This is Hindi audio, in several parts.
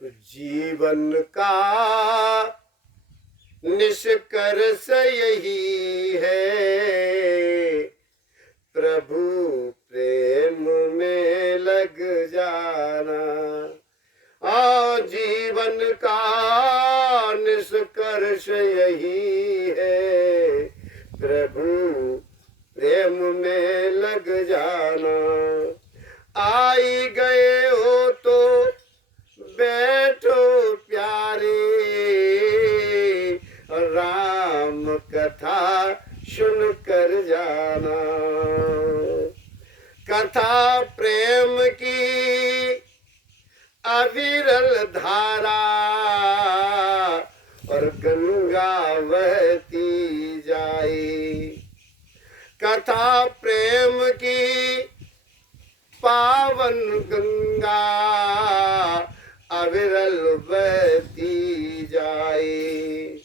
जीवन का निष्कर्ष यही है, प्रभु प्रेम में लग जाना। जीवन का निष्कर्ष यही है, प्रभु प्रेम में लग जाना। आई गए हो तो बैठो प्यारे, राम कथा सुन कर जाना। कथा प्रेम की अविरल धारा, और गंगा बहती जाए। कथा प्रेम की पावन गंगा, अविरल बहती जाए।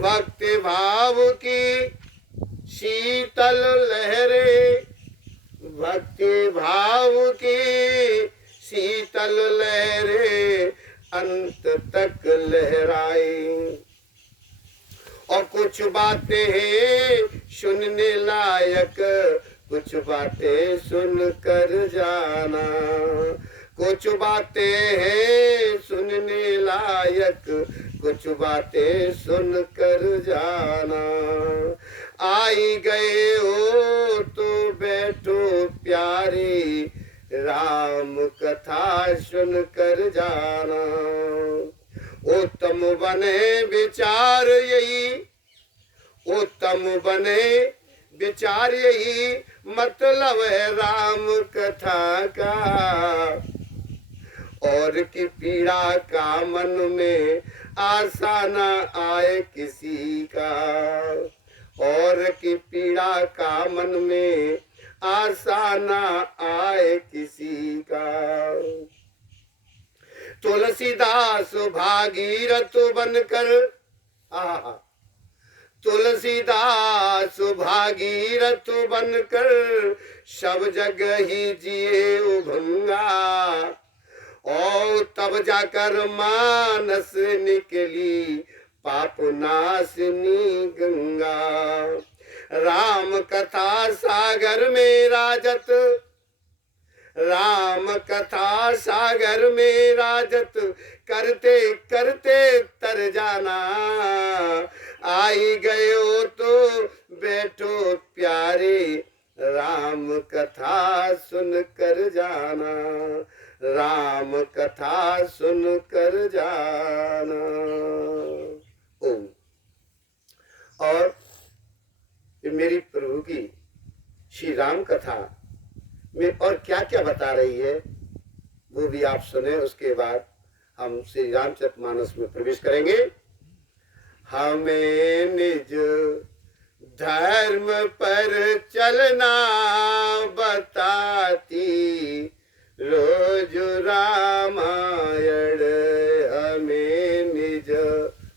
भक्ति भाव की शीतल लहरें, भक्ति भाव की शीतल लहरें अंत तक लहराए। और कुछ बातें हैं सुनने लायक, कुछ बातें सुन कर जाना। कुछ बातें हैं सुनने लायक, कुछ बातें सुन कर जाना। आई गए हो तो बैठो प्यारी, राम कथा सुन कर जाना। उत्तम बने विचार यही, उत्तम बने विचार यही, मतलब है राम कथा का। और की पीड़ा का मन में आशा न आए किसी का, और की पीड़ा का मन में आशा न आए किसी का। तुलसीदास भागीरथ बनकर, तुलसीदास भागीरथ बनकर सब जगह ही जिए उभंगा। और तब जाकर मानस निकली पाप नाशनी गंगा। राम कथा सागर में राजत, राम कथा सागर में राजत, करते करते तर जाना। आई गए हो तो बैठो प्यारे, राम कथा सुन कर जाना। राम कथा सुन कर जाना। ओम। और मेरी प्रभु की श्री राम कथा में और क्या क्या बता रही है वो भी आप सुने, उसके बाद हम श्री रामचरितमानस में प्रवेश करेंगे। हमें निज धर्म पर चलना बताती रोज रामायण। हमें निज,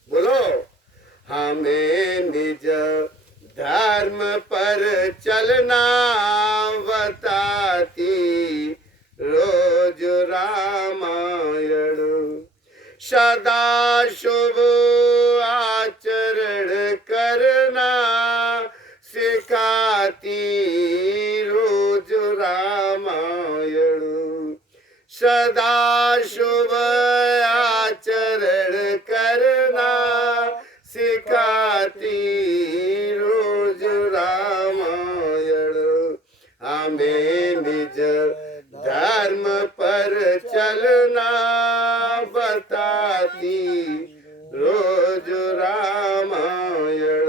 बोलो, हमें निज धर्म पर चलना बताती रोज रामायण। सदा शुभ आचरण करना सिखाती रोज रामायण। सदा शुभ आचरण करना सिखाती रोज रामायण। हमें निज धर्म पर चलना बताती रोज रामायण।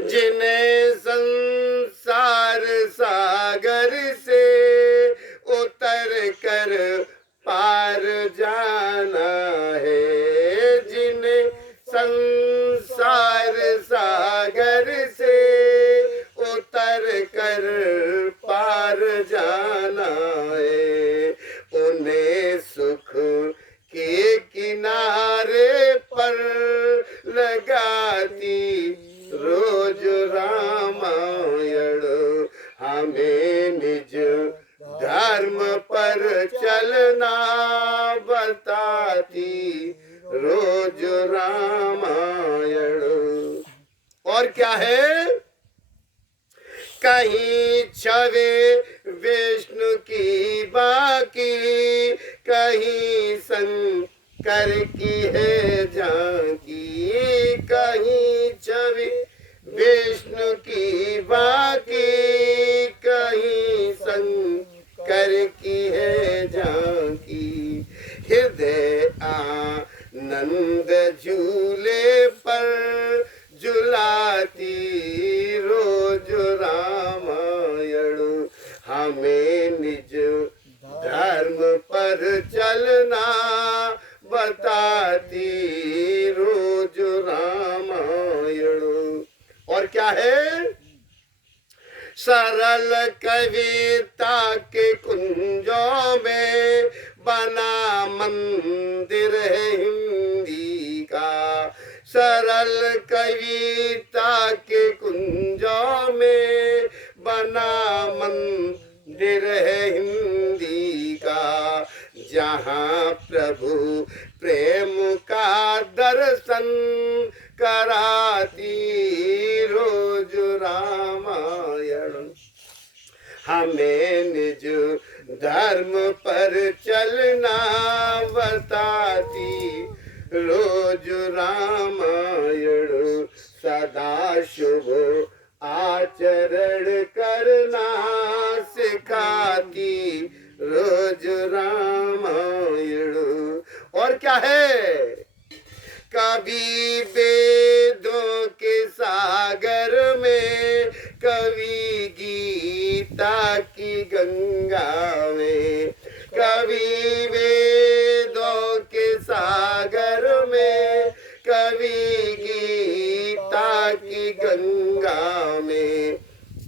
जिन्हें संसार सागर से उतर कर पार जाना है। जिन्हें संसार सागर से उतर कर पार जाना है, उन्हें सुख के किनारे पर लगाती रोज रामायण। हमें निज धर्म पर चलना रोज रामायण। और क्या है, कहीं छवे विष्णु की बाकी, कहीं शंकर की है झांकी, कहीं छवि विष्णु की बाकी, कहीं शंकर की है झांकी। हृदय आनंद झूले पर झुलाती रोज रामायण। हमें निज धर्म पर चलना बताती रोज रामायण। और क्या है, सरल कविता के कुंजों में बना मंदिर है हिंदी का। सरल कविता के कुंजों में बना मंदिर है हिंदी का। जहाँ प्रभु प्रेम का दर्शन कराती रोज रामायण। हमें निज धर्म पर चलना बताती रोज रामायण। सदा शुभ आचरण करना सिखाती रोज रामायण। और क्या है, कभी वेदों के सागर में, कभी गीता की गंगा में, कभी वेदों के सागर में, कभी गीता की गंगा में,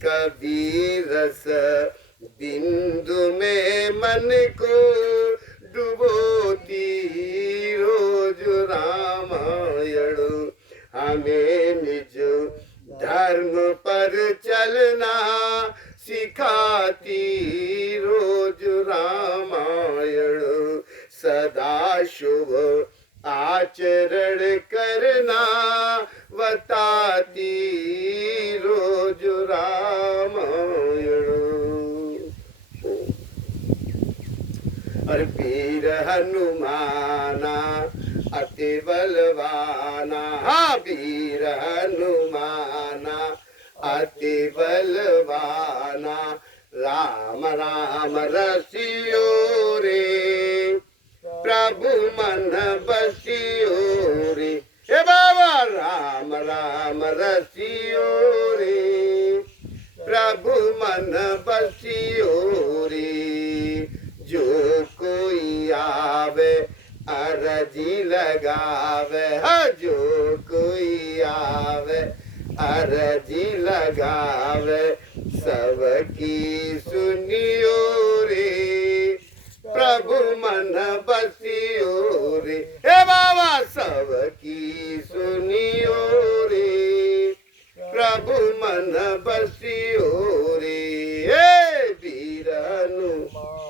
कभी रस बिंदु में मन को डुबोती रोज रामायण। हमें निज धर्म पर चलना सिखाती रोज रामायण। सदा शुभ आचरण करना बताती रोज रामायण। और वीर हनुमाना अति बलवाना, हाँ वीर हनुमाना अति बलवाना। राम राम रसियो रे, प्रभु मन बसियो रे। हे बाबा राम राम रसियो रे, प्रभु मन बसियो रे। जो कोई आवे अरजी लगावे, हाँ जो कोई आवे अरजी लगावे। सबकी सुनियो रे, प्रभु मन बसियो रे। हे बाबा सबकी सुनियो रे, प्रभु मन बसियो रे। हे वीर हनुमाना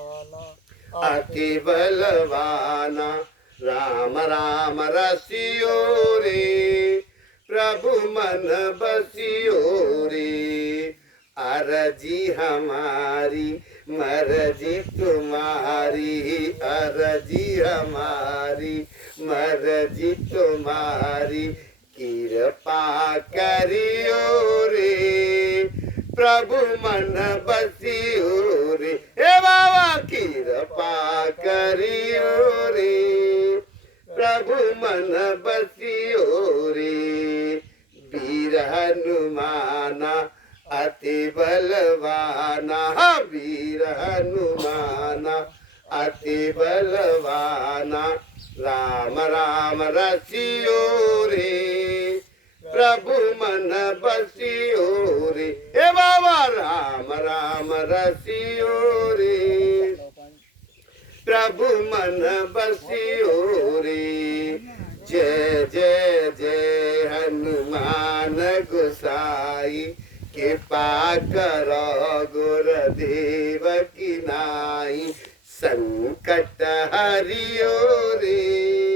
अति बलवाना, राम राम रसियो रे, प्रभु मन बसियो रे। अरजी हमारी मर्जी तुम्हारी, अरजी हमारी मर्जी तुम्हारी। कृपा करियो रे, प्रभु मन बसियो रे। हे बाबा कृपा करियो रे, प्रभु मन बसियो रे। वीर हनुमाना अति बलवाना, हाँ वीर हनुमाना अति बलवाना। राम राम रसियो रे, प्रभु मन बसियो रे। हे बाबा राम राम रसियो रे, प्रभु मन बसियो रे। जय जय जय हनुमान गोसाई, कृपा करो गुरुदेव की नाई। संकट हरियो रे,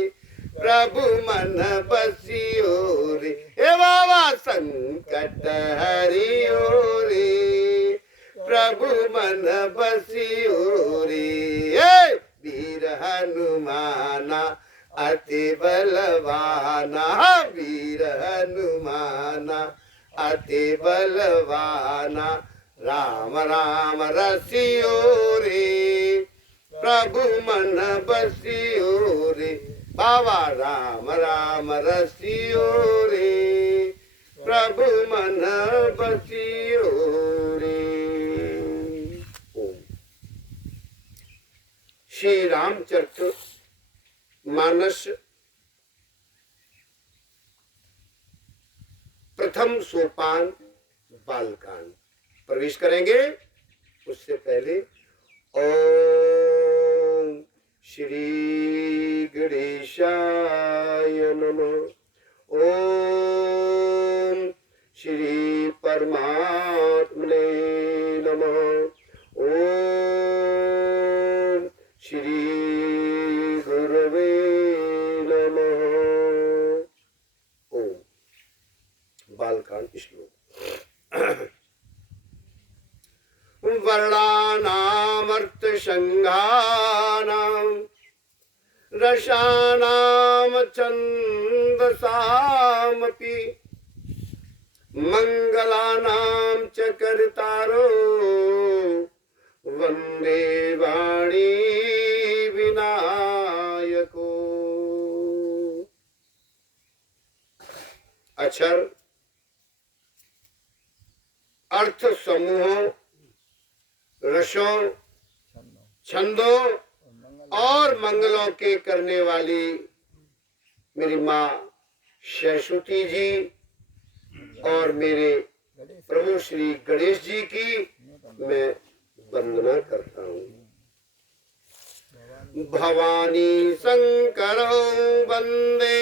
प्रभु मन बसियो रे, हे बाबा संकट हरियो रे, प्रभु मन बसियो रे। वीर हनुमाना अति बलवाना, वीर हनुमाना अति बलवाना, राम राम रसियो रे, प्रभु मन बसियो रे, बाबा राम राम रसियो रे, प्रभु मन बसियो रे। श्री रामचरित मानस प्रथम सोपान बालकांड प्रवेश करेंगे। उससे पहले ओम श्री गणेशाय नमः, ओम श्री परमात्मने नमः, ओम श्री गुरवे नमः। ओम बालकांड श्लोक। वर्णानामर्थ संघानां रसानां छन्दसामपि मंगलानां च कर्तारो वंदे वाणी विनायको। अक्षर, अर्थ समूहों, रसों, छंदों और मंगलों के करने वाली मेरी माँ सरस्वती जी और मेरे प्रभु श्री गणेश जी की मैं वंदना करता हूँ। भवानी शंकर वंदे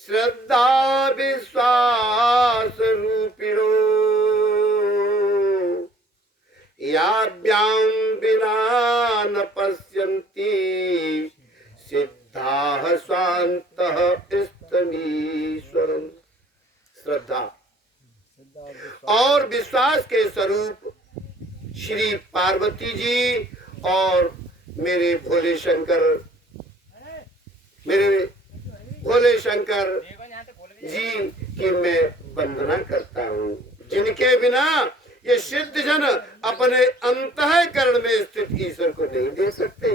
श्रद्धा विश्वास रूपिणो, याभ्यां विना न पश्यन्ति सिद्धाः स्वान्तः इष्टमीश्वरम्। श्रद्धा और विश्वास के स्वरूप श्री पार्वती जी और मेरे भोले शंकर जी की मैं वंदना करता हूँ, जिनके बिना ये सिद्ध जन अपने अंतःकरण में स्थित ईश्वर को नहीं दे सकते।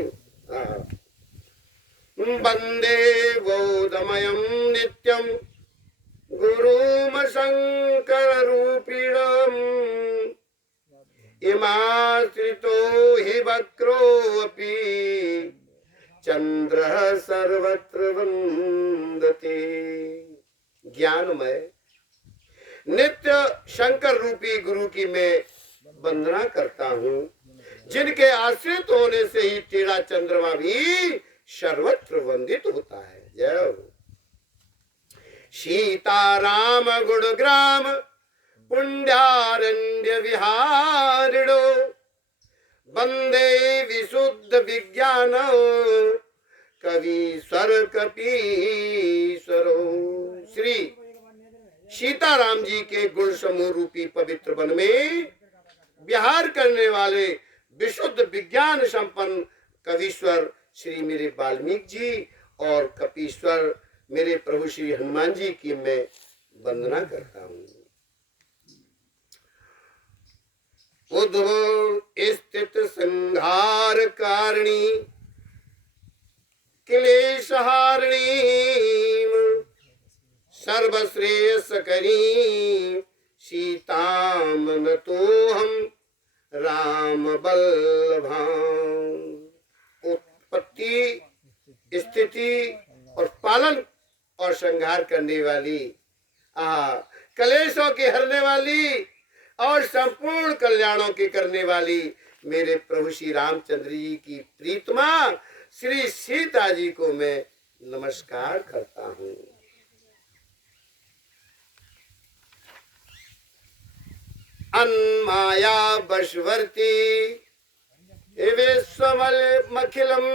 वंदे बोधमयं नित्यं गुरुम शंकर रूपिणम्, इमाश्रितो हि वक्रोऽपि चंद्रः सर्वत्र वंदते। ज्ञानमय नित्य शंकर रूपी गुरु की मैं वंदना करता हूँ, जिनके आश्रित होने से ही टेढ़ा चंद्रमा भी सर्वत्र वंदित होता है। जय हो। सीताराम गुणग्राम पुण्यारण्य विहारिणो, वंदे विशुद्ध विज्ञान कवीश्वर कपीश्वरो। श्री सीताराम जी के गुण समूह रूपी पवित्र वन में विहार करने वाले विशुद्ध विज्ञान संपन्न कवीश्वर श्री मेरे वाल्मीकि जी और कपीश्वर मेरे प्रभु श्री हनुमान जी की मैं वंदना करता हूँ। उद्धव स्थित संहार कारिणी क्लेशहारिणी सर्वश्रेयस्करी सीताम नतोऽहं राम बल्लभाम्। उत्पत्ति, स्थिति और पालन और संहार करने वाली, कलेशों के हरने वाली और संपूर्ण कल्याणों के करने वाली मेरे प्रभु श्री रामचंद्र जी की प्रीतमा श्री सीता जी को मैं नमस्कार करता हूँ। अन्माया वशवर्ती विश्वमखिलम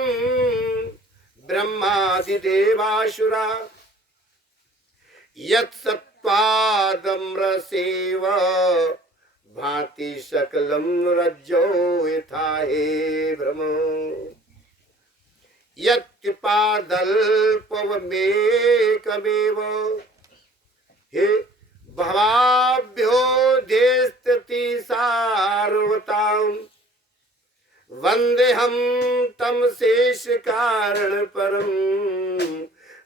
ब्रह्मादिदेवासुरा यत्सत्त्वादम्रसेव भाति सकलम रज्जो यथा हे भ्रमो यत्पादल्पवमेकमेव हे भवाभ्यो देस्तति सार्वतां वन्देहं तं शेष कारण परम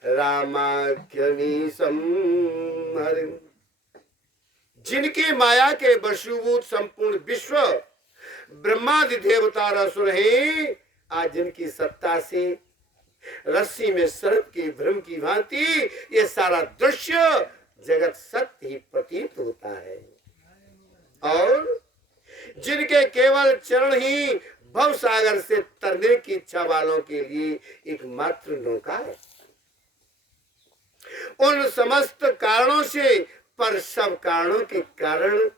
रामाख्यमीशं हरिम्। जिनकी माया के वशीभूत संपूर्ण विश्व ब्रह्मादि देवता असुर हैं, आज जिनकी सत्ता से रस्सी में सर्प की भ्रम की भांति ये सारा दृश्य जगत सत्य ही प्रतीत होता है, और जिनके केवल चरण ही भव सागर से तरने की इच्छा वालों के लिए एकमात्र नौका है। उन समस्त कारणों से पर सब कारणों के कारण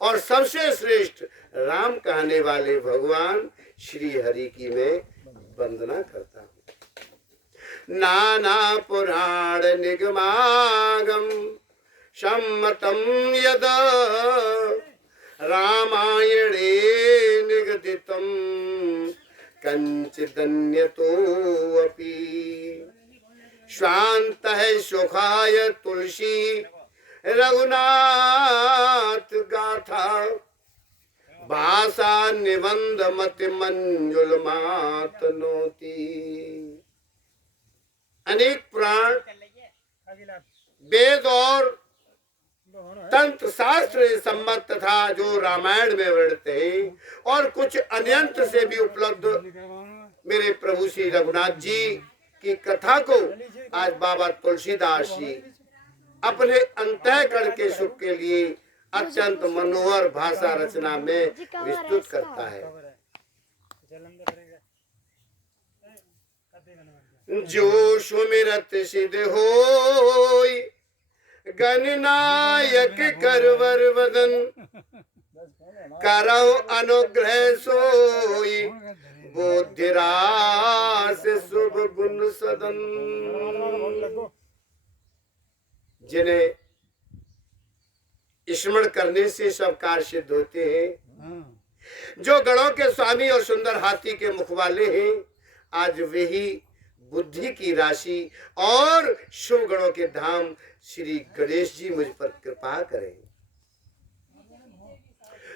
और सबसे श्रेष्ठ राम कहने वाले भगवान श्री हरि की मैं वंदना करता हूँ। नाना पुराण निगमागम सम्मतम यद रामायणे निगदितम कंचिदन्यतो अपि शांतः सुखाय तुलसी रघुनाथ गाथा भाषा निबंध मति मंजुल मातनोती। अनेक पुराण वेद और तंत्र शास्त्र सम्मत तथा जो रामायण में वर्णित हैं और कुछ अन्यंत्र से भी उपलब्ध मेरे प्रभु श्री रघुनाथ जी की कथा को आज बाबा तुलसीदास जी अपने अंतःकरण के सुख के लिए अत्यंत मनोहर भाषा रचना में विस्तृत करता है। जो सुमिरत सिद्ध होय गणनायक करवर वदन करौ अनुग्रह सोई बुद्धिरास शुभ गुण सदन। जिन्हें स्मरण करने से सब कार्य सिद्ध होते हैं, जो गणों के स्वामी और सुंदर हाथी के मुख वाले हैं, आज वही बुद्धि की राशि और शुभ गणों के धाम श्री गणेश जी मुझ पर कृपा करें।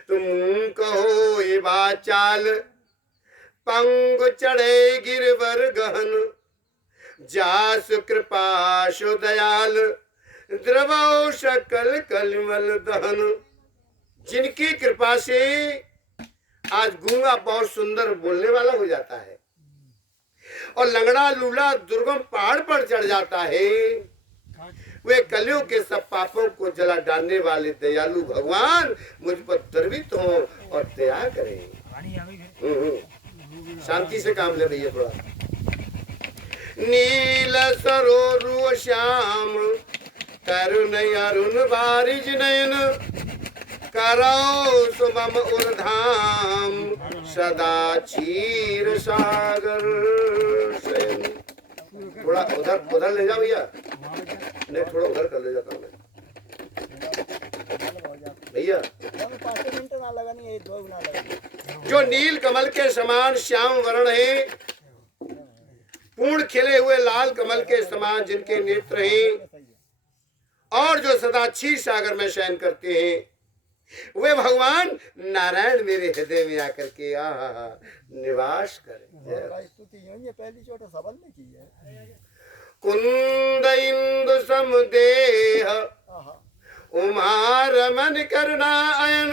तुम कहो ये बाचाल पंग चढ़े गिरवर गहन जास कृपा सु दयाल द्रवो सकल कलमल दहन। जिनकी कृपा से आज गूंगा बहुत सुंदर बोलने वाला हो जाता है और लंगड़ा लूला दुर्गम पहाड़ पर चढ़ जाता है, वे कलियों के सब पापों को जला डालने वाले दयालु भगवान मुझ पर द्रवित हो और दया करें। शांति से काम ले भैया थोड़ा। नील सरोरु श्याम करुण अरुण बारिज नयन करौ सुमम उर्धाम सदा क्षीर सागर शयन। थोड़ा उधर ले जाओ भैया, नहीं थोड़ा उधर कर ले जाता हूँ भैया। जो नील कमल के समान श्याम वर्ण है, पूर्ण खिले हुए लाल कमल के समान जिनके नेत्र हैं और जो सदा क्षीर सागर में शयन करते हैं, वे भगवान नारायण मेरे हृदय में आकर के निवास करें। पहली चोट सबल ने की है। कुंद इंदु समदेह उमा रमन करुणा अयन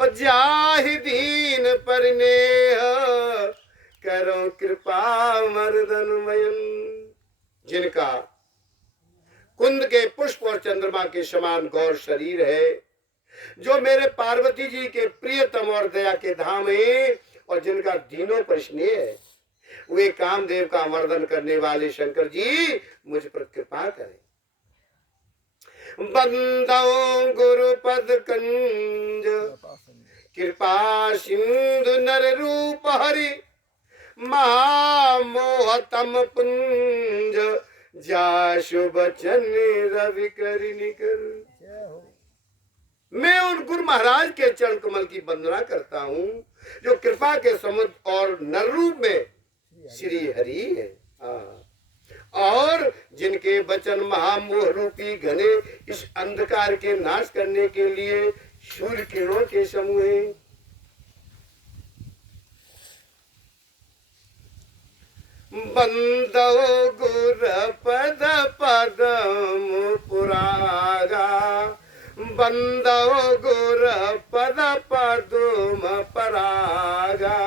और जाहि दीन परिनेह करो कृपा मर्दन मयन। जिनका कुंद के पुष्प और चंद्रमा के समान गौर शरीर है, जो मेरे पार्वती जी के प्रियतम और दया के धाम है और जिनका दीनों पर स्नेह है, वे कामदेव का वर्णन करने वाले शंकर जी मुझ पर कृपा करें। बंदो गुरुपद कंज कृपा सिंधु नर रूप हरि महा मोहतम पुंज जाशु बचन रवि करि निकर। जय हो। मैं उन गुरु महाराज के चरण कमल की वंदना करता हूँ जो कृपा के समुद्र और नर रूप में श्री हरि है। हाँ। और जिनके वचन महामोह रूपी घने इस अंधकार के नाश करने के लिए सूर्य किरणों के समूह हैं। बंदो गुर पद पदम पुरागा, बंदो गुर पद पदम परागा,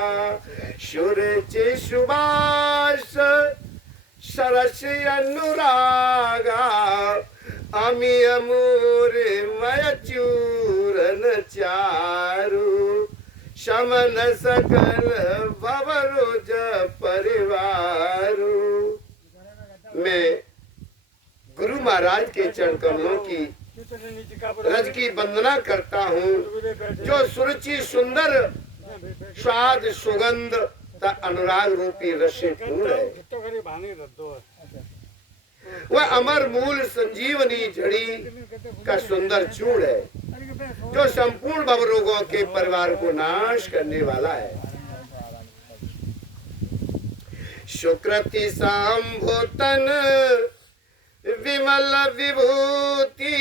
सुरुचि सुबास सरस अनुरागा, अमी अमूर मय चूरन चारु, शमन सकल भवरोज परिवारु। मैं गुरु महाराज के चरण कमलों की रज की वंदना करता हूँ जो सुरुचि सुंदर स्वाद सुगंध ता अनुराग रूपी रसिक फूल है। वह अमर मूल संजीवनी झड़ी का सुंदर चूड़ है जो संपूर्ण भव रोगों के परिवार को नाश करने वाला है। सुकृति संभूतन विमल विभूति,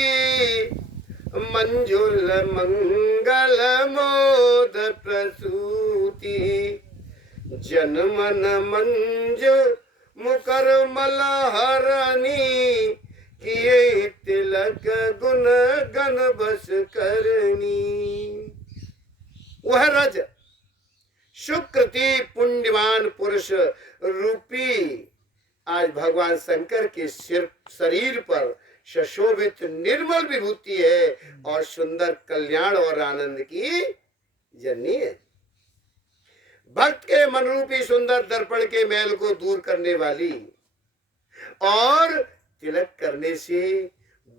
मंजुल मंगल मोद प्रसूति, जनमन मंज मुकर मलहरणी, किए तिलक गुण गण बस करनी। वह रज सुकृति पुण्यवान पुरुष रूपी आज भगवान शंकर के सिर शरीर पर सुशोभित निर्मल विभूति है और सुंदर कल्याण और आनंद की जननी है। भक्त के मन रूपी सुंदर दर्पण के मैल को दूर करने वाली और तिलक करने से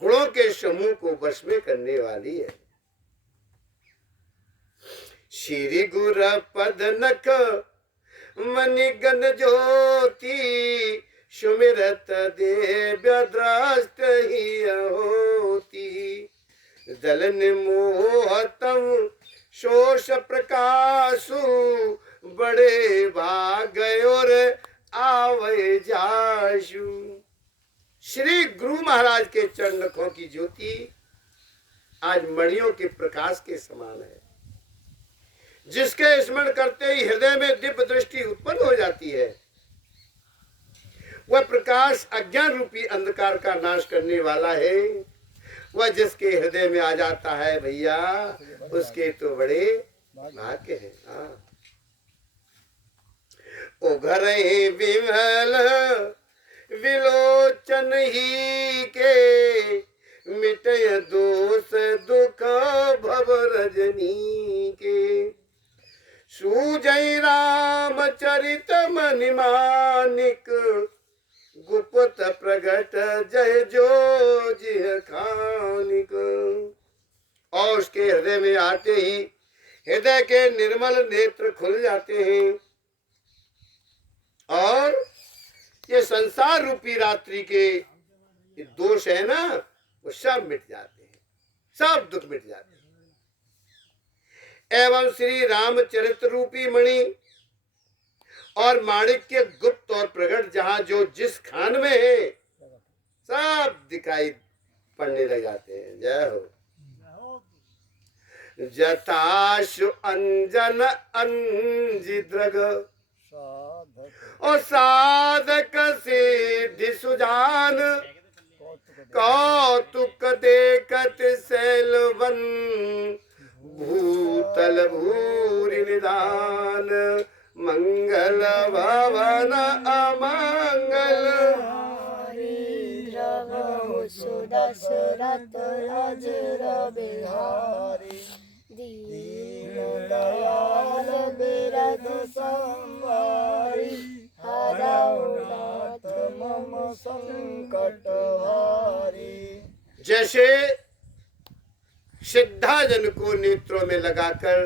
गुणों के समूह को वश में करने वाली है। श्री गुर पद नख मणिगण ज्योति, सुमिरत देव्य द्रष्ट ही होती, दलन मोहतम शोष प्रकाशु, बड़े भाग और आवे जाशु। श्री गुरु महाराज के चरण नखों की ज्योति आज मणियों के प्रकाश के समान है, जिसके स्मरण करते ही हृदय में दिव्य दृष्टि उत्पन्न हो जाती है। वह प्रकाश अज्ञान रूपी अंधकार का नाश करने वाला है। वह जिसके हृदय में आ जाता है भैया, उसके तो बड़े भाग्य है। हाँ। उघरे विमल विलोचन ही के, मिटय दोष दुख भव रजनी के, सूजय राम चरित मनिमानिक, गुप्त प्रगट जय जो जिह खानिक। और उसके हृदय में आते ही हृदय के निर्मल नेत्र खुल जाते हैं और ये संसार रूपी रात्रि के ये दोष है ना, वो सब मिट जाते हैं, सब दुख मिट जाते हैं। एवं श्री रामचरित रूपी मणि और माणिक के गुप्त और प्रगट जहां जो जिस खान में है, सब दिखाई पड़ने लग जाते हैं। जय हो। जताशु अंजन अंजिद्रग, और साधक सिद्धि सुजान, कौतुक देखत सैलवन, भूतल भूरि निदान, मंगल भवन अमंगल। सुदशरथ अजर बिहारी, दीन दयाल बिरद संवारी, हरौ नाथ मम संकट हारी। जैसे सिद्धाजन को नेत्रों में लगाकर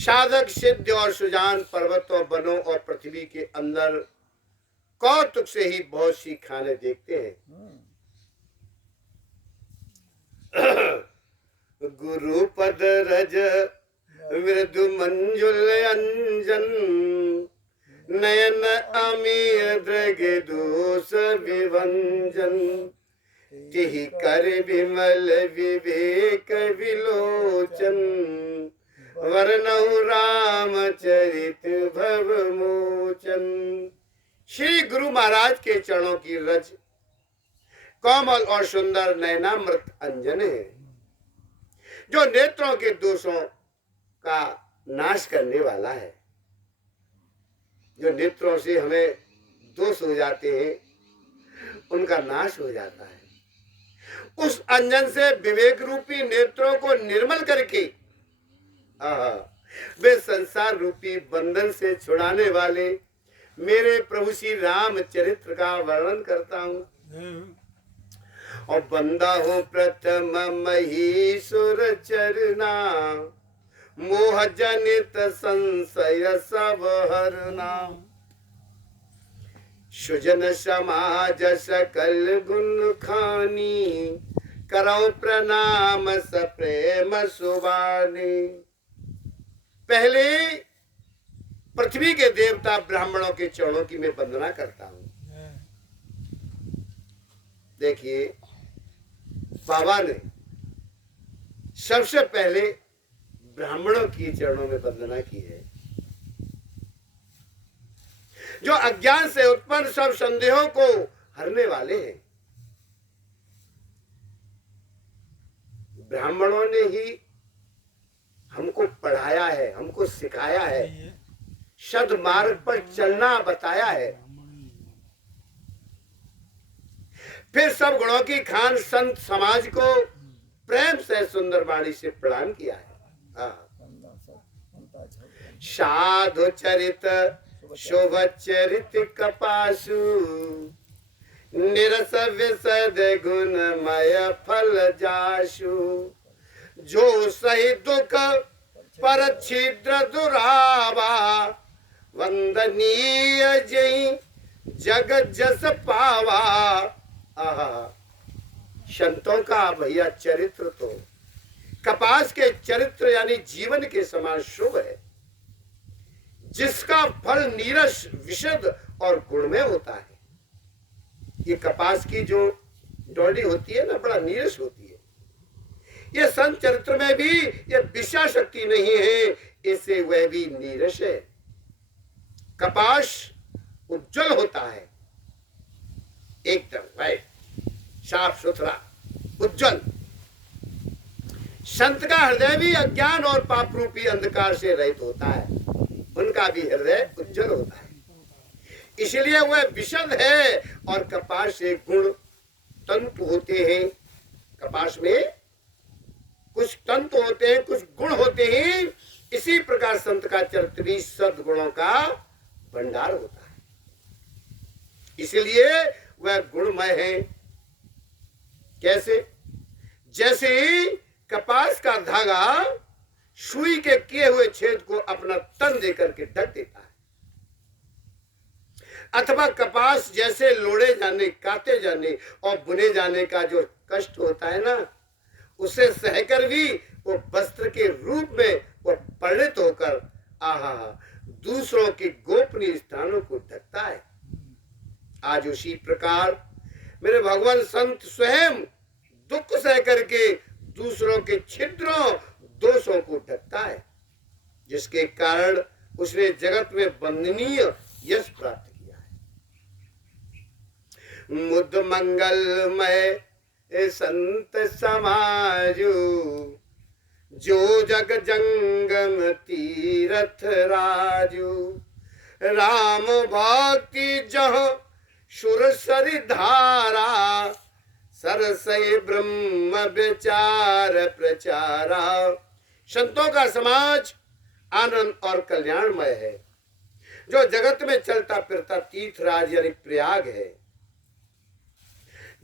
साधक सिद्ध और सुजान पर्वतों, वनों और पृथ्वी के अंदर कौतुक से ही बहुत सी खाने देखते हैं। गुरु पद रज मृदु मंजुल अंजन, नयन अमीय दृग दोष विभंजन, तिहि कर विमल विवेक विलोचन, वर्णौ रामचरित भव मोचन। श्री गुरु महाराज के चरणों की रज कोमल और सुंदर नयनामृत अंजन है, जो नेत्रों के दोषों का नाश करने वाला है। जो नेत्रों से हमें दोष हो जाते हैं, उनका नाश हो जाता है। उस अंजन से विवेक रूपी नेत्रों को निर्मल करके वे संसार रूपी बंधन से छुड़ाने वाले मेरे प्रभु श्री राम चरित्र का वर्णन करता हूँ। और बंदा हूँ प्रथम महीसुर चरना, मोह जनित संशय सब हरना, सुजन समाज सकल गुण खानी, करो प्रणाम सप्रेम सुबानी। पहले पृथ्वी के देवता ब्राह्मणों के चरणों की मैं वंदना करता हूं। देखिए, बाबा ने सबसे पहले ब्राह्मणों की चरणों में वंदना की है, जो अज्ञान से उत्पन्न सब संदेहों को हरने वाले हैं। ब्राह्मणों ने ही हमको पढ़ाया है, हमको सिखाया है, सद्मार्ग पर चलना बताया है। फिर सब गुणों की खान संत समाज को प्रेम से सुंदर वाणी से प्रणाम किया है। साधु चरित शोभ चरित कपासु, निरस विशद गुणमय फल जासु, जो सही दुख पर छिद्र दुरावा, वंदनीय जय जग जस पावा। संतों का भैया चरित्र तो कपास के चरित्र यानी जीवन के समान शुभ है, जिसका फल नीरस विशद और गुणमय होता है। ये कपास की जो डोरी होती है ना, बड़ा नीरस होती है। ये संत चरित्र में भी ये विषा शक्ति नहीं है, इससे वह भी नीरस है। कपास उज्जवल होता है, एकदम राइट, साफ सुथरा उज्जवल। संत का हृदय भी अज्ञान और पाप रूपी अंधकार से रहित होता है, उनका भी हृदय उज्जवल होता है, इसलिए वह विशद है। और कपास से गुण तंतु होते हैं, कपास में कुछ तंतु होते हैं, कुछ गुण होते हैं। इसी प्रकार संत का चरित्र भी सद्गुणों का भंडार होता है, इसलिए वह गुणमय है। कैसे? जैसे कपास का धागा सुई के किए हुए छेद को अपना तन देकर के ढक देता है, अथवा कपास जैसे लोड़े जाने, काटे जाने और बुने जाने का जो कष्ट होता है ना, उसे सहकर भी वो वस्त्र के रूप में वो परिणत होकर दूसरों के गोपनीय स्थानों को ढकता है। आज उसी प्रकार मेरे भगवान संत स्वयं दुख सह करके दूसरों के छिद्रों दोषों को ढकता है, जिसके कारण उसने जगत में वंदनीय यश प्राप्त किया है। मुद मंगलमय संत समाजु, जो जग जंगम तीरथ राजू, राम भक्ति जह सुर सरि धारा, सरसई ब्रह्म विचार प्रचारा। संतों का समाज आनंद और कल्याणमय है, जो जगत में चलता फिरता तीर्थराज यानी प्रयाग है।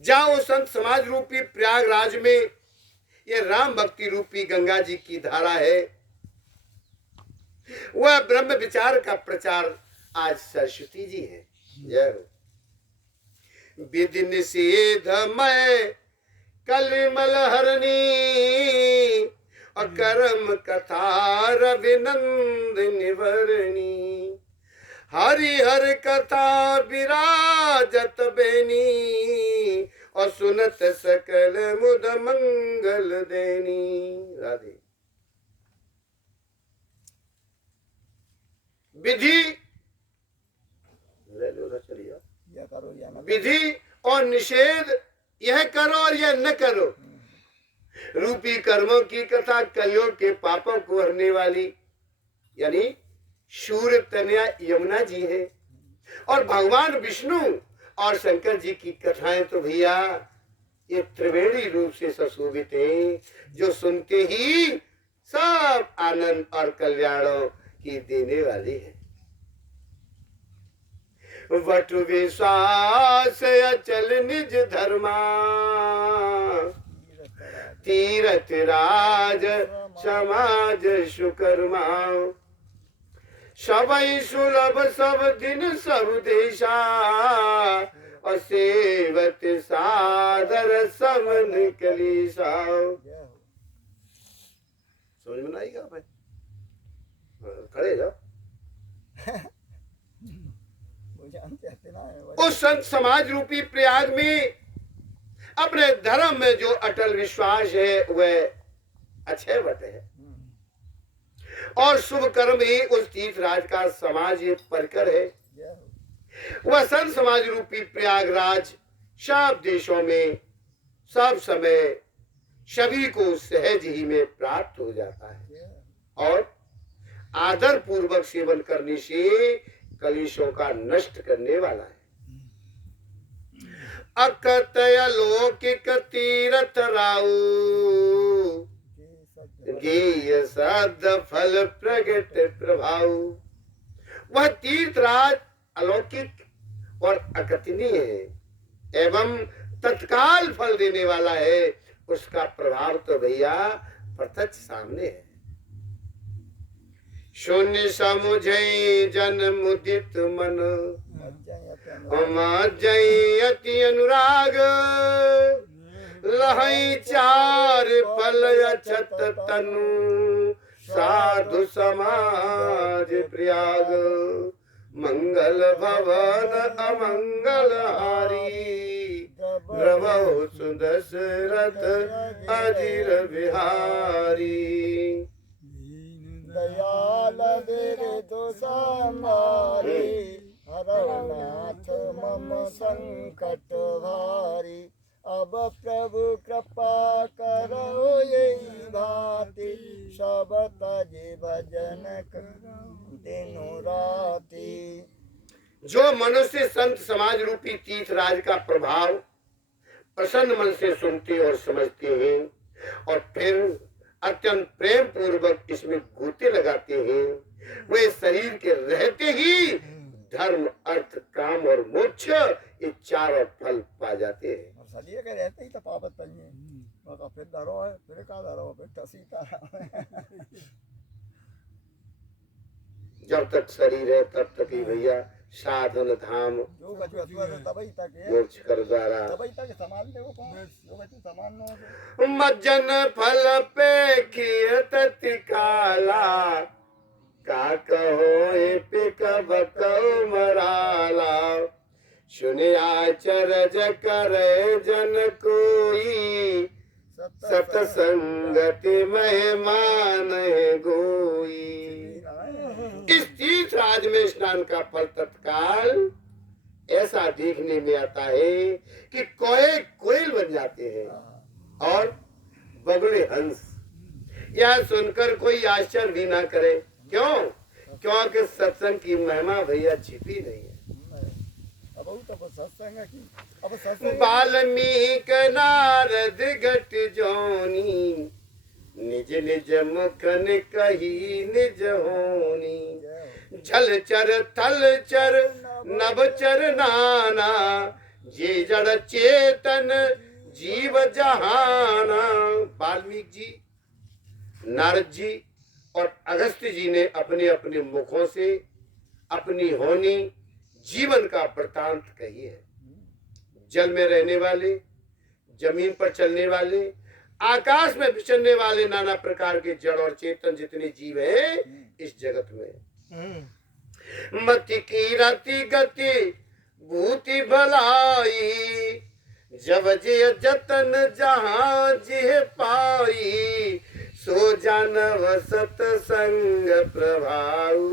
जहां वो संत समाज रूपी प्रयागराज में ये राम भक्ति रूपी गंगा जी की धारा है, वह ब्रह्म विचार का प्रचार आज सरस्वती जी है। जय हो। विधि निषेध मैं कलिमल हरणी और कर्म कथा रविनंद निवरणी हरिहर कथा विराजत बेनी और सुनत सकल मुद मंगल देनी। राधे। विधि ले लो, चलिए। या करो या न विधि और निषेध, यह करो और यह न करो, रूपी कर्मों की कथा कलियों के पापों को हरने वाली यानी शूर तनया यमुना जी है। और भगवान विष्णु और शंकर जी की कथाएं तो भैया ये त्रिवेणी रूप से सुशोभित हैं, जो सुनते ही सब आनंद और कल्याणों की देने वाली है। वट विश्वास अचल निज धर्मा तीरथ राज समाज सुकर्मा सबई सुलभ सब दिन सब देशा और सेवत सादर समन कलीसा। समझ में आएगा भाई? खड़े जाओ। वो जानते हैं ना उस संत समाज रूपी प्रयाग में अपने धर्म में जो अटल विश्वास है वह अच्छे वट है और शुभ कर्म ही उस तीर्थराज का समाज परकर है। वह संत समाज रूपी प्रयागराज सब देशों में सब समय सभी को सहज ही में प्राप्त हो जाता है और आदर पूर्वक सेवन करने से कलेशों का नष्ट करने वाला है। अकतय लौकिक तीर्थ राऊ गेय सद फल प्रगट प्रभाव। वह तीर्थराज अलौकिक और अकथनीय है एवं तत्काल फल देने वाला है। उसका प्रभाव तो भैया प्रत्यक्ष सामने है। शून्य समुझई जन मुदित मन अति अनुराग लहई चार फल अछत तनु साधु समाज प्रयाग मंगल भवन अमंगल हारी द्रवौ सुदशरथ अजिर बिहारी। दयाल मेरे दो समारे हरनाथ मम संकट भारी अब प्रभु कृपा करो यही भांति सब तजे भजन दिनो राति। जो मनुष्य संत समाज रूपी तीर्थराज का प्रभाव प्रसन्न मन से सुनते और समझते हैं और फिर अत्यंत प्रेम पूर्वक इसमें गोते लगाते हैं, वे शरीर के रहते ही धर्म अर्थ काम और मोक्ष ये चारों फल पा जाते हैं। और शरीर के रहते ही तो पावत तलिए मगर फिर डरो है फिर का डरो फिर टसीता जब तक शरीर है तब तक ही भैया साधन धाम जो बच्चे तभी तक है मोक्ष कर द्वारा तभी तक समान दे वो कौन जो बच्चे समान न हो मज्जन फल पे कियत काला का कहो पिक बकौ मराला सुने आचरज करे जन कोई सतसंगति मेहमान गोई। इस तीर्थराज में स्नान का फल तत्काल ऐसा देखने में आता है कि कोए कोयल बन जाते हैं और बगुले हंस। यह सुनकर कोई आश्चर्य भी ना करे। क्यों? क्योंकि सत्संग की महिमा भैया छिपी नहीं है। वाल्मीक नारद घट जोनी निज निज मुखन कही निज होनी जल चर थल चर नभ चर नाना जे जड़ चेतन जीव जहाना। वाल्मीकि जी, नारद जी और अगस्त्य जी ने अपने अपने मुखों से अपनी होनी जीवन का वृतांत कही है। जल में रहने वाले, जमीन पर चलने वाले, आकाश में विचरने वाले नाना प्रकार के जड़ और चेतन जितने जीव हैं इस जगत में, मति की रति गति भूति भलाई, जब जे जतन जहां जिह पाई, सो जानव सतसंग प्रभाऊ,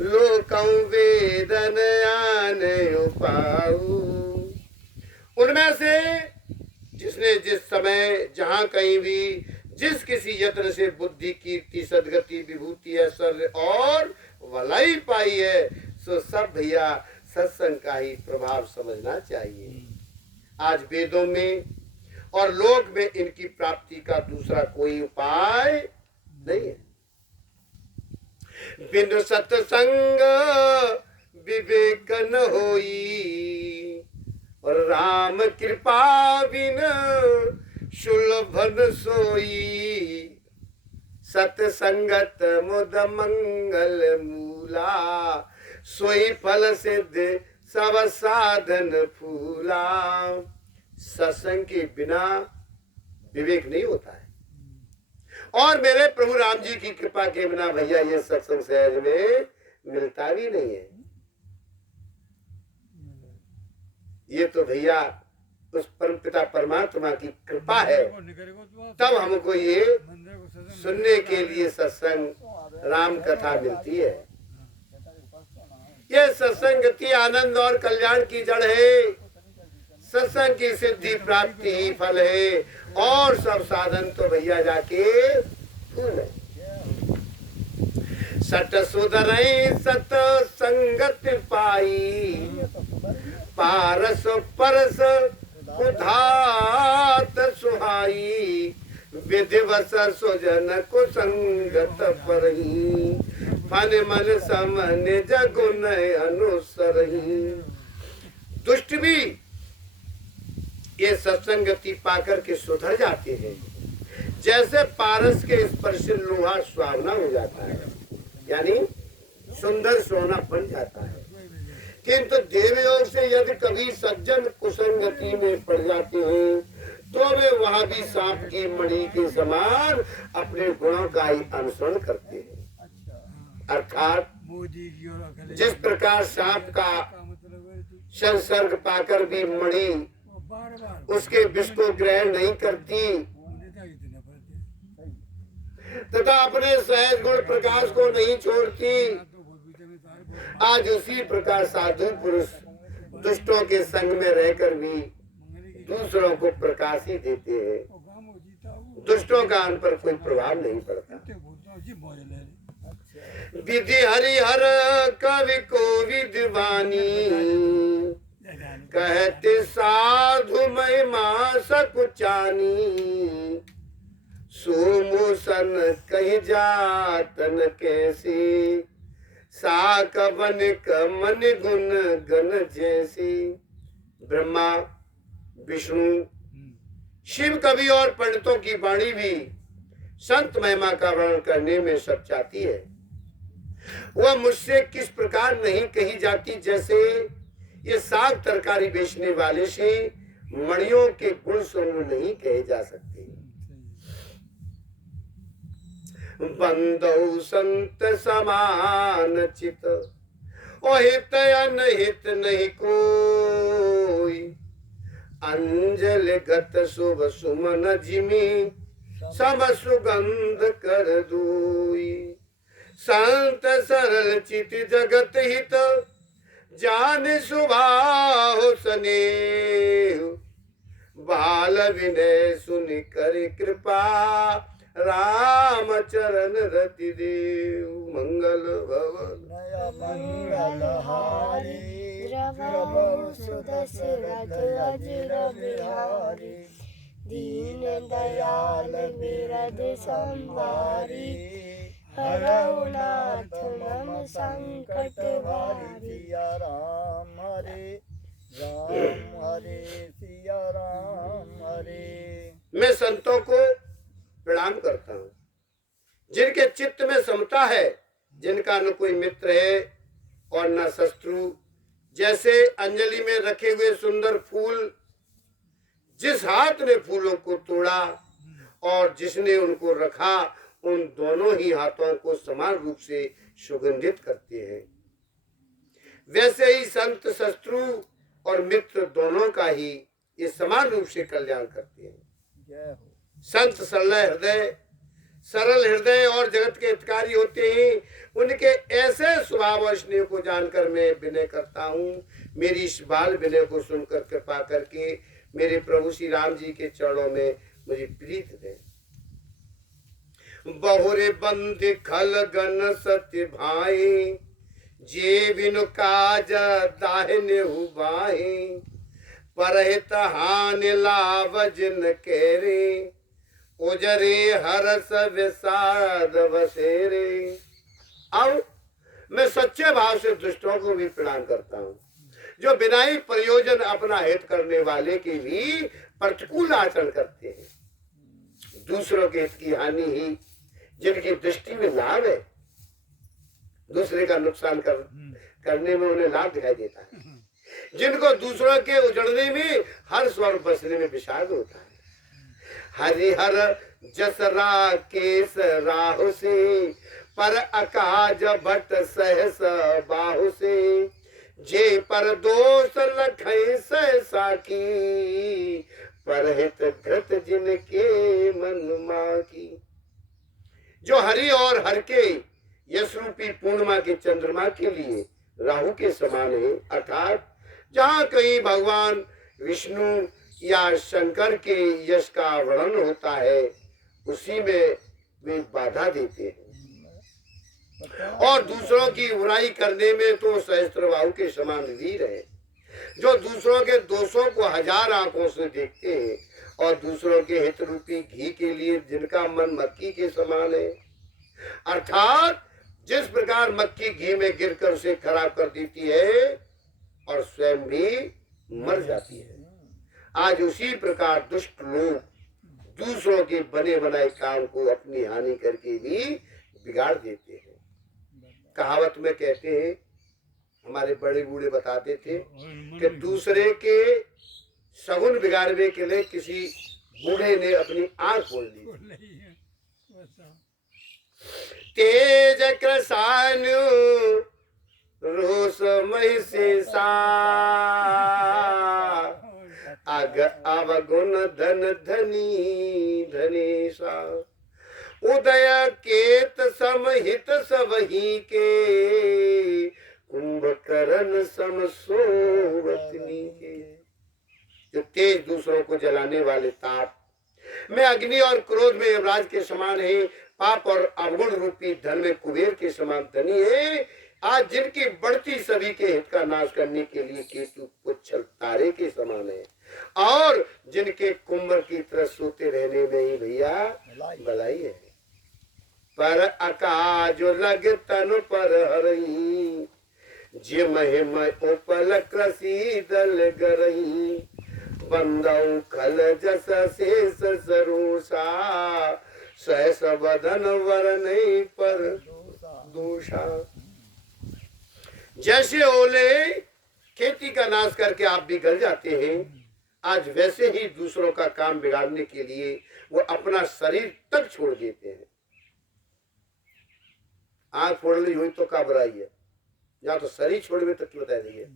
लोकं वेदन आन उपाऊ। उनमें से जिसने जिस समय जहां कहीं भी जिस किसी यत्न से बुद्धि कीर्ति सदगति विभूति ऐश्वर्य और भलाई पाई है, सो सब भैया सत्संग का ही प्रभाव समझना चाहिए। आज वेदों में और लोक में इनकी प्राप्ति का दूसरा कोई उपाय नहीं है। बिन सत्संग विवेक न होई, और राम कृपा बिन सुलभन सोई, सतसंगत मुद मंगल मूला, सोई फल सिद्ध सब साधन फूला। सत्संग के बिना विवेक नहीं होता है, और मेरे प्रभु राम जी की कृपा के बिना भैया ये सत्संग सहज में मिलता भी नहीं है। ये तो भैया उस परम पिता परमात्मा की कृपा है, तब हमको ये सुनने के लिए सत्संग राम कथा मिलती है। ये सत्संग की आनंद और कल्याण की जड़ है, सत्संग की सिद्धि प्राप्ति ही फल है, और सब साधन तो भैया जाके फूल है। सत सुधर सत संगत पाई, पारस परस उधात सुहाई, विधिवत सुजन को संगत परही, फन मन समन जगुन अनुसरही। दुष्ट भी ये सत्संगति पाकर के सुधर जाते हैं, जैसे पारस के स्पर्श से लोहा सुहावना हो जाता है, यानी सुंदर सोना बन जाता है। किंतु देवयोग से यदि कभी सज्जन कुसंगति में पड़ जाते हैं, तो वे वहां भी सांप की मणि के समान अपने गुणों का ही अनुसरण करते हैं। अर्थात जिस प्रकार सांप का संसर्ग पाकर भी मणि उसके विष को ग्रहण नहीं करती, तथा अपने सहज गुण प्रकाश को नहीं छोड़ती, आज उसी प्रकार साधु पुरुष दुष्टों के संग में रहकर भी दूसरों को प्रकाश ही देते हैं। दुष्टों का उन पर कोई प्रभाव नहीं पड़ता। विधि हरिहर कवि को विद्वानी, कहते साधु महिमा सकुचानी, सोमोसन कही जातन कैसी, साक बन मन गुण गण जैसी। ब्रह्मा विष्णु शिव कवि और पंडितों की वाणी भी संत महिमा का वर्णन करने में सच्चाती है। वह मुझसे किस प्रकार नहीं कही जाती, जैसे ये साग तरकारी बेचने वाले से मणियों के गुण समूह नहीं कहे जा सकते। बंदौ संत समान चित, और हित अनहित नहीं कोई, अंजल गत शुभ सुमन जिमी, सब सुगंध कर दूई। संत सरल चित जगत हित, जान सुभाव स्नेह, बाल विनय सुनि कर कृपा, राम चरण रति देव। मंगल भवन मंगल हारी, द्रव सुदशरथ अजर बिहारी, दीन दयाल विरद संवारी, हरौ नाथ मम संकट भारी। सिया राम हरे सिया राम हरे। मैं संतों को प्रणाम करता हूँ, जिनके चित्त में समता है, जिनका न कोई मित्र है और न शत्रु, जैसे अंजलि में रखे हुए सुंदर फूल, जिस हाथ ने फूलों को तोड़ा और जिसने उनको रखा, उन दोनों ही हाथों को समान रूप से सुगंधित करते हैं। वैसे ही संत शत्रु और मित्र दोनों का ही ये समान रूप से कल्याण करते हैं। जय हो। संत सरल हृदय और जगत के हितकारी होते हैं। उनके ऐसे स्वभाव और स्नेह को जानकर मैं विनय करता हूँ। मेरी इस बाल विनय को सुनकर कृपा करके मेरे प्रभु श्री राम जी के चरणों में मुझे प्रीत दे। बहुरे बंद खल गन सत्य भाई, जे बिनु काज दाहिने हुबाहे, परहित हान लाभ जिन केरे, उजरे हरस विषाद बसेरे। अब मैं सच्चे भाव से दुष्टों को भी प्रणाम करता हूँ, जो बिना ही प्रयोजन अपना हित करने वाले के भी प्रतिकूल आचरण करते हैं। दूसरों के हित की हानि ही जिनकी दृष्टि में लाभ है, दूसरे का नुकसान करने में उन्हें लाभ दिखाई देता है। जिनको दूसरों के उजड़ने में हर्ष और बसने में विषाद होता है। हरिहर जसरा केस राहु से, पर अकाज भट सहस बाहु से, जे पर दोष लखै सहसा की, परहित घृत जिनके मन माकी। जो हरि और हर के यश रूपी पूर्णिमा के चंद्रमा के लिए राहु के समान है, अर्थात जहाँ कहीं भगवान विष्णु या शंकर के यश का वर्णन होता है, उसी में वे बाधा देते हैं। और दूसरों की बुराई करने में तो सहस्त्रबाहु के समान वीर है, जो दूसरों के दोषों को हजार आंखों से देखते हैं और दूसरों के हित रूपी घी के लिए जिनका मन मक्खी के समान है। अर्थात जिस प्रकार मक्खी घी में गिरकर उसे खराब कर देती है और स्वयं भी मर जाती है, आज उसी प्रकार दुष्ट लोग दूसरों के बने बनाए काम को अपनी हानि करके भी बिगाड़ देते हैं। कहावत में कहते हैं, हमारे बड़े बूढ़े बताते थे कि दूसरे के सगुन बिगाड़ने के लिए किसी बूढ़े ने अपनी आंख खोल ली। तेज कृषाण रोष महिषा, अग अवगुण धन धनी धनेशा, उदय केत समहित सबही के, कुंभकर्ण सम सोवतनी के। जो तेज दूसरों को जलाने वाले ताप में अग्नि और क्रोध में यमराज के समान है, पाप और अवगुण रूपी धन में कुबेर के समान धनी है। आज जिनकी बढ़ती सभी के हित का नाश करने के लिए केतु पुच्छल तारे के समान है, और जिनके कुंभर की तरह सोते रहने में ही भैया भलाई है। पर अकाज लग तन पर हरई, जे महिम उपल कृषि दल गरई, बंदौ खल जस शेष सरोसा, सहस बदन वरनई पर दोषा। जैसे ओले खेती का नाश करके आप भी गल जाते हैं, आज वैसे ही दूसरों का काम बिगाड़ने के लिए वो अपना शरीर तक छोड़ देते हैं। आंख फोड़ ली हुई तो क्या बुराई है, या तो शरीर छोड़वे तक की बता दीजिए।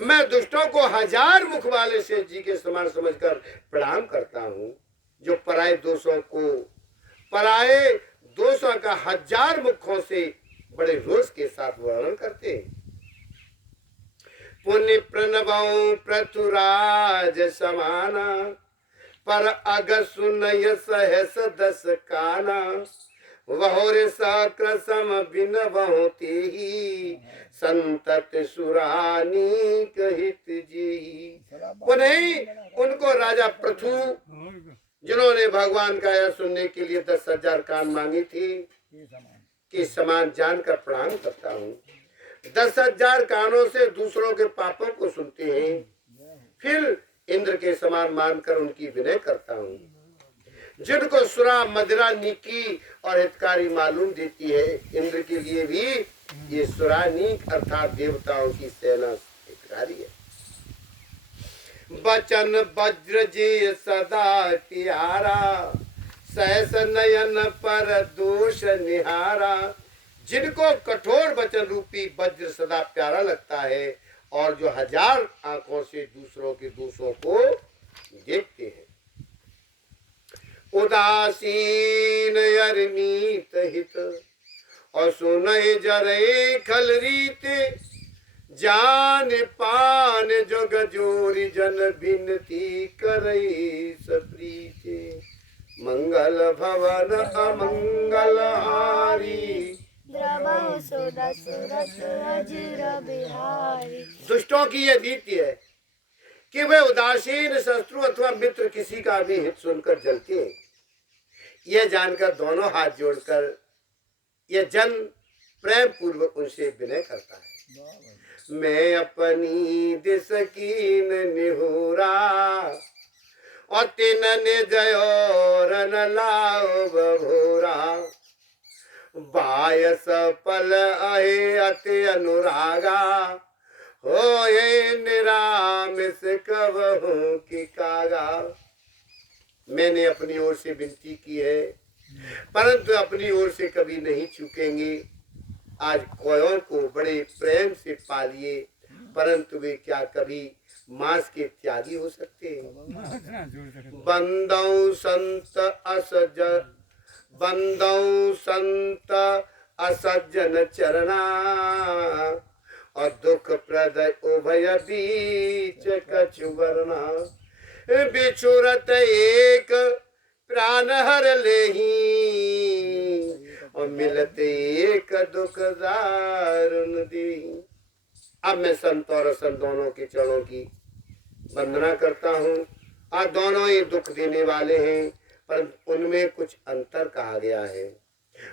मैं दुष्टों को हजार मुख वाले शेष जी के समान समझकर प्रणाम करता हूँ, जो पराये दोषों का हजार मुखों से बड़े रोष के साथ वर्णन करते हैं। पुण्य प्रणवों पृथुराज समाना, पर अग सुनय सहस दस काना, वहोरे सकृसम बिन बहुते ही, संतत सुरानी कहित जी। पुनः उनको राजा पृथु, जिन्होंने भगवान का यह सुनने के लिए 10,000 कान मांगी थी, के समान जानकर प्रणाम करता हूँ। 10,000 कानों से दूसरों के पापों को सुनते हैं, फिर इंद्र के समान मानकर उनकी विनय करता हूँ। जिनको सुरा मदिरा नीकी और हितकारी मालूम देती है, इंद्र के लिए भी ये सुरा नीक अर्थात देवताओं की सेना हितकारी है। बचन वज्र जी सदा प्यारा, सहस नयन पर दोष निहारा। जिनको कठोर वचन रूपी वज्र सदा प्यारा लगता है और जो हजार आंखों से दूसरों के दोषों को देखते हैं। उदासीन अरनीत हित और सुनहि जरे खल रीत, जान पान जोग जोरी जन बिनती करई सप्रीति। मंगल भवन अमंगल हारी, द्रवहु सुदस रस अजर बिहारी। दुष्टों की यह नीति है कि वे उदासीन शत्रु अथवा मित्र किसी का भी हित सुनकर जलते हैं। यह जानकर दोनों हाथ जोड़कर यह जन प्रेम पूर्वक उनसे विनय करता है। मैं अपनी दिस कीन निहुरा और तिन निजयोर न लाओ बभोरा। बायस पल अहे अति अनुरागा, हो ये निरामिस कबहू की कागा। मैंने अपनी ओर से विनती की है परंतु अपनी ओर से कभी नहीं चूकेंगे। आज कोयों को बड़े प्रेम से पालिए परंतु वे क्या कभी मांस के त्यागी हो सकते हैं। बंदौ संत असज बंदौ संत असज्जन चरना और दुख प्रद उभय बीच कछु वरना। बिछुरत एक प्राण हर लेही और मिलते एक दुख दारुण दी। अब मैं संत और असंत दोनों के चरणों की वंदना करता हूँ। आज दोनों ही दुख देने वाले हैं पर उनमें कुछ अंतर कहा गया है।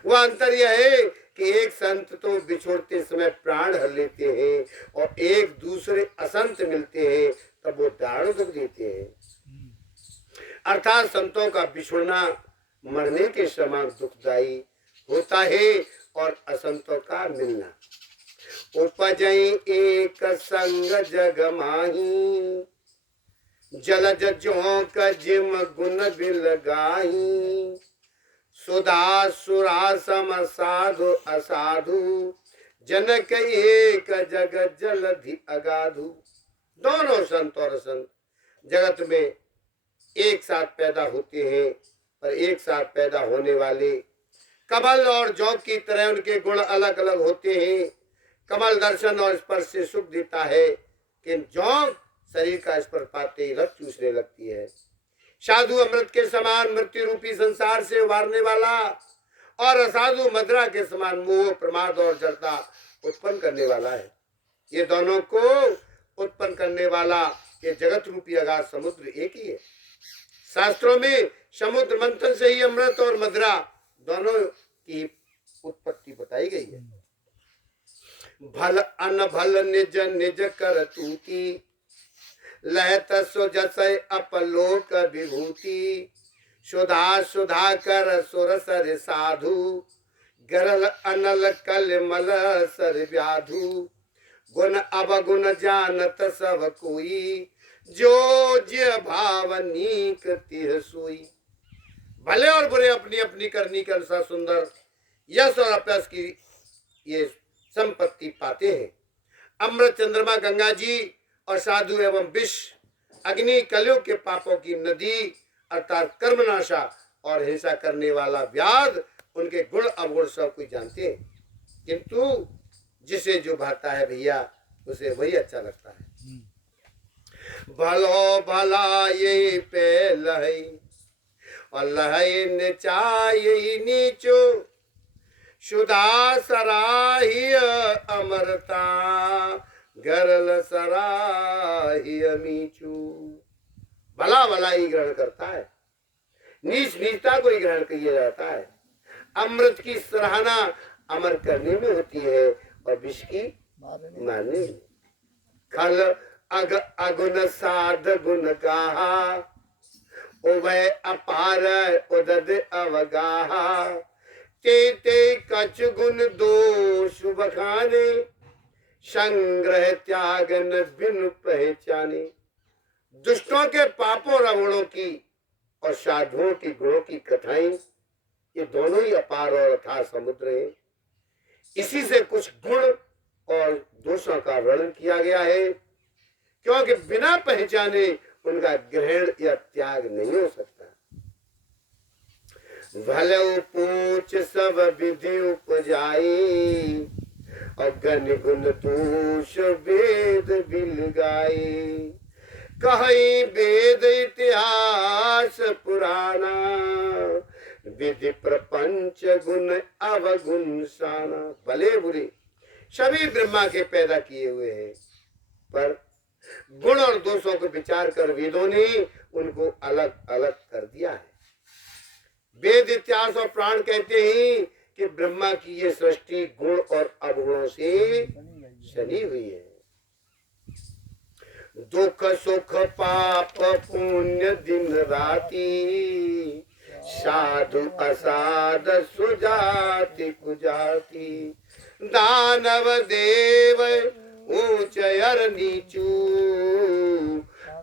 वह अंतर यह है कि एक संत तो बिछोड़ते समय प्राण हर लेते हैं और एक दूसरे असंत मिलते हैं तब वो दारुण दुख देते हैं। अर्थात संतों का बिछुड़ना मरने के समान दुखदायी होता है और असंतों का मिलना। उपजई एक संग जग माही, जलज जोंक जिम गुण बिल गाही। सुधा सुरा सम साधु असाधु, जनक एक जग जलधि अगाधु। दोनों संत और असंत जगत में एक साथ पैदा होते हैं पर एक साथ पैदा होने वाले कमल और जौ की तरह उनके गुण अलग अलग होते हैं। कमल दर्शन और स्पर्श से सुख देता है कि जौ शरीर का स्पर्श पाते ही रस चूसने लगती है। साधु अमृत के समान मृत्यु रूपी संसार से उबारने वाला और असाधु मदिरा के समान मोह प्रमाद और जड़ता उत्पन्न करने वाला है। ये दोनों को उत्पन्न करने वाला ये जगत रूपी अगाध समुद्र एक ही है। शास्त्रों में समुद्र मंथन से ही अमृत और मदिरा दोनों की उत्पत्ति बताई गई है। भल अन भल निज निज कर तूती, लहत सो जसय अपलोक विभूति। सुधा सुधा कर सुर सर साधु, गरल अनल कल मल सर व्याधु। गुण अवगुण जानत सब कोई, जो ज्य भाव नीक तिह सोई। भले और बुरे अपनी अपनी करनी के अनुसार सुंदर यश और अपयश की ये संपत्ति पाते हैं। अमृत चंद्रमा गंगा जी और साधु एवं विष अग्नि कलयुग के पापों की नदी अर्थात कर्मनाशा और हिंसा करने वाला व्याध उनके गुण अवगुण सब कुछ जानते हैं किंतु जिसे जो भाता है भैया उसे वही अच्छा लगता है। भलो भला यही पे लहई और लहई नीचा यही नीचो। सुधा सराही अमरता, गरल सराही अमीचू। भला भला ही ग्रहण करता है, नीच नीचता को ही ग्रहण किया जाता है। अमृत की सराहना अमर करने में होती है और विष की मारने में। खल अग अगुण साध गुण कहा, उभय अपार उदद अवगाहा, ते ते कछ गुण दोष बखाने, संग्रह त्यागन बिन पहचाने। दुष्टों के पापों और अवगुणों की और साधुओं की गुणों की कथाएं, ये दोनों ही अपार और अथाह समुद्र हैं। इसी से कुछ गुण और दोषों का वर्णन किया गया है, क्योंकि बिना पहचाने उनका ग्रहण या त्याग नहीं हो सकता। भले पूछ सब विधि उपजाई, और गण गुण दोष वेद बिल गाई। कहीं वेद इतिहास पुराना, विधि प्रपंच गुण अवगुण साना। भले बुरे सभी ब्रह्मा के पैदा किए हुए हैं, पर गुण और दोषों को विचार कर वेदों ने उनको अलग अलग कर दिया है। वेद इतिहास और पुराण कहते हैं कि ब्रह्मा की ये सृष्टि गुण और अवगुणों से सनी हुई है। दुख सुख पाप पुण्य दिन राति, साधु असाध सुजाति कुजाति। दानव देव ऊंच अर नीचू,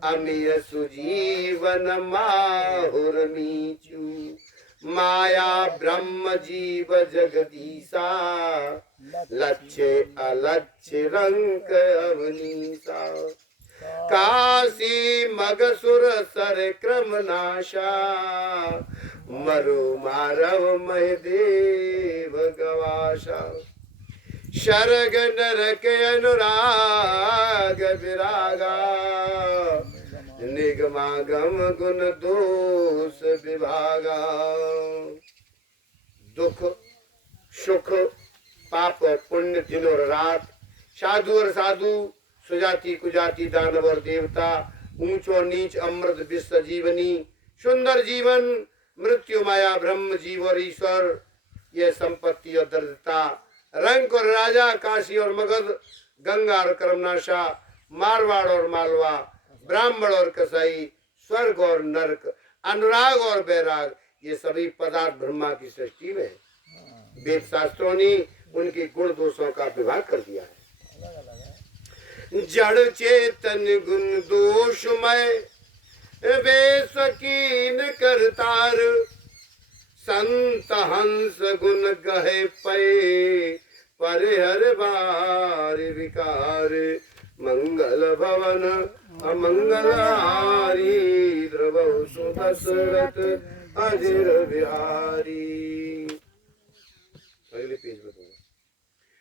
अमीय सुजीवन माहुर नीचू। माया ब्रह्म जीव जगदीशा, लक्ष्य अलक्ष्य रंग अवनीसा। काशी मगसुर सर क्रम नाशा, मरु मारव मह देव गवाशा। शरग नरक अनुराग विरागा, निगमागम गुण दोष विभागा। दुख सुख पाप और पुण्य दिन और रात, साधु और साधु, सुजाति कुजाति, दानव और देवता, ऊंच और नीच, अमृत विश्व जीवनी, सुंदर जीवन, मृत्यु माया ब्रह्म जीव और ईश्वर, यह संपत्ति और दरिद्रता, रंग और राजा, काशी और मगध, गंगा और कर्मनाशा, मारवाड़ और मालवा, ब्राह्मण और कसाई, स्वर्ग और नरक, अनुराग और बैराग, ये सभी पदार्थ ब्रह्मा की सृष्टि में है। वेद शास्त्रों ने उनके गुण दोषों का विभाग कर दिया है। जड़ चेतन गुण दोषमय, वे सकीन करतार। संत हंस गुण गहे पै, परिहर बार विकार। मंगल भवन अमंगल हारी, द्रवहु सुदशरथ अजिर बिहारी। अगले पेज में दूंगा।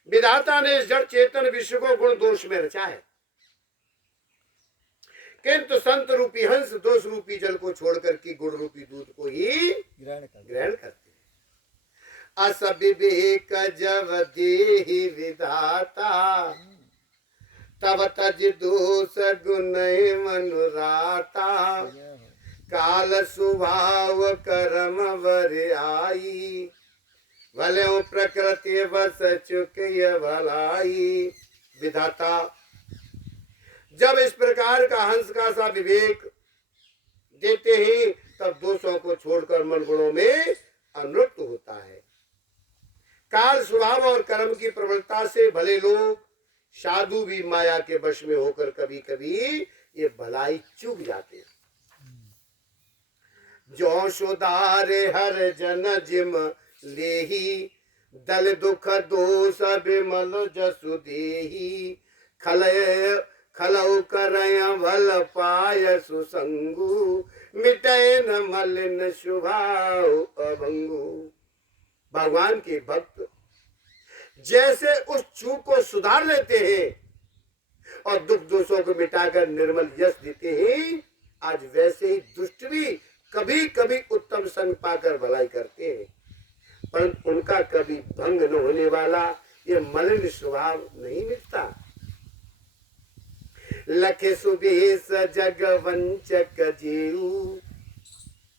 विधाता ने इस जड़ चेतन विश्व को गुण दोष में रचा है, किंतु संत रूपी हंस दोष रूपी जल को छोड़कर के गुण रूपी दूध को ही ग्रहण करते हैं। अस विवेक जब देहि विधाता, तब तज दोष गुण मनुराता। काल स्वभाव कर्म वर आई, भले प्रकृति बस चुके भलाई। विधाता जब इस प्रकार का हंस का सा विवेक देते हैं, तब दोषों को छोड़कर मन गुणों में अनुरक्त होता है। काल स्वभाव और कर्म की प्रबलता से भले लोग साधु भी माया के वश में होकर कभी कभी ये भलाई चूक जाते हैं। जो सुधारे हर जन जिम लेही, दल दुख दोष बिमल जसु देही। खलय खलौ करय भल पाय सुसंगु, मिटय न मलिन शुभाव अभंगु। भगवान के भक्त जैसे उस चूक को सुधार लेते हैं और दुख दोषों को मिटाकर निर्मल यश देते हैं, आज वैसे ही दुष्ट भी कभी कभी उत्तम संग पाकर भलाई करते हैं, परंतु उनका कभी भंग न होने वाला ये मलिन स्वभाव नहीं मिटता। लखे सुबेश जग वंचक जीऊ,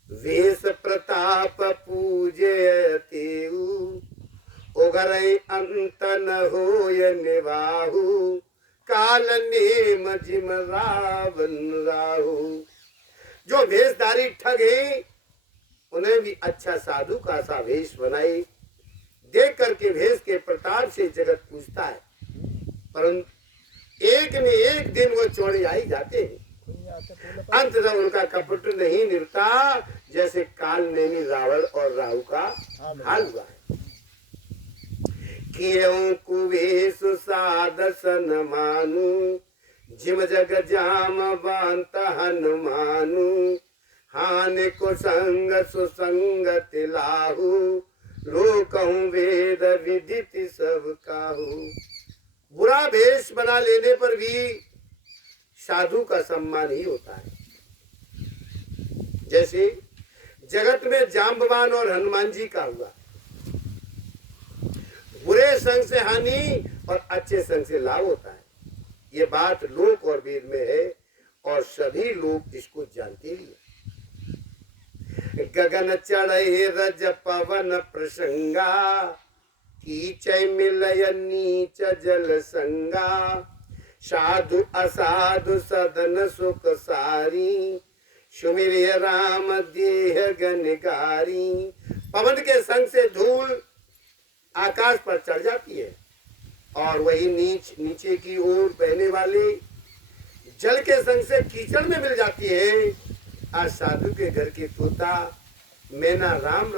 वेश प्रताप पूजे तेऊ। उगरई अंत न होय निवाहु, काल नेम जिम रावण राहु। जो भेषधारी ठग हैं उन्हें भी अच्छा साधु का सा वेश बनाए। देख करके भेष के प्रताप से जगत पूछता है, परंतु एक न एक दिन वो चौड़े आई जाते हैं। अंततः उनका कपट नहीं निरता, जैसे काल नेमी रावण और राहु का हाल हुआ है। क्यों कुवेश सादसन मानु, जिम जग जाम बांत हनुमानु, हानि को संग सुसंग तिलाहु, लोकहूँ वेद विदित सब काहू। बुरा भेष बना लेने पर भी साधु का सम्मान ही होता है। जैसे जगत में जाम्बवान और हनुमान जी का हुआ, बुरे संग से हानि और अच्छे संग से लाभ होता है। ये बात लोक और वेद में है और सभी लोग इसको जानते भी हैं। गगन चढ़े रज पवन प्रसंगा, कीचय मिलय नीच जल संगा, साधु असाधु सदन सुख सारी, सुमिर राम देह गनगारी। पवन के संग से धूल आकाश पर चढ़ जाती है और वही नीचे की ओर बहने वाले जल के संग से कीचड़ में मिल जाती है। आज साधु के घर की तोता मैना राम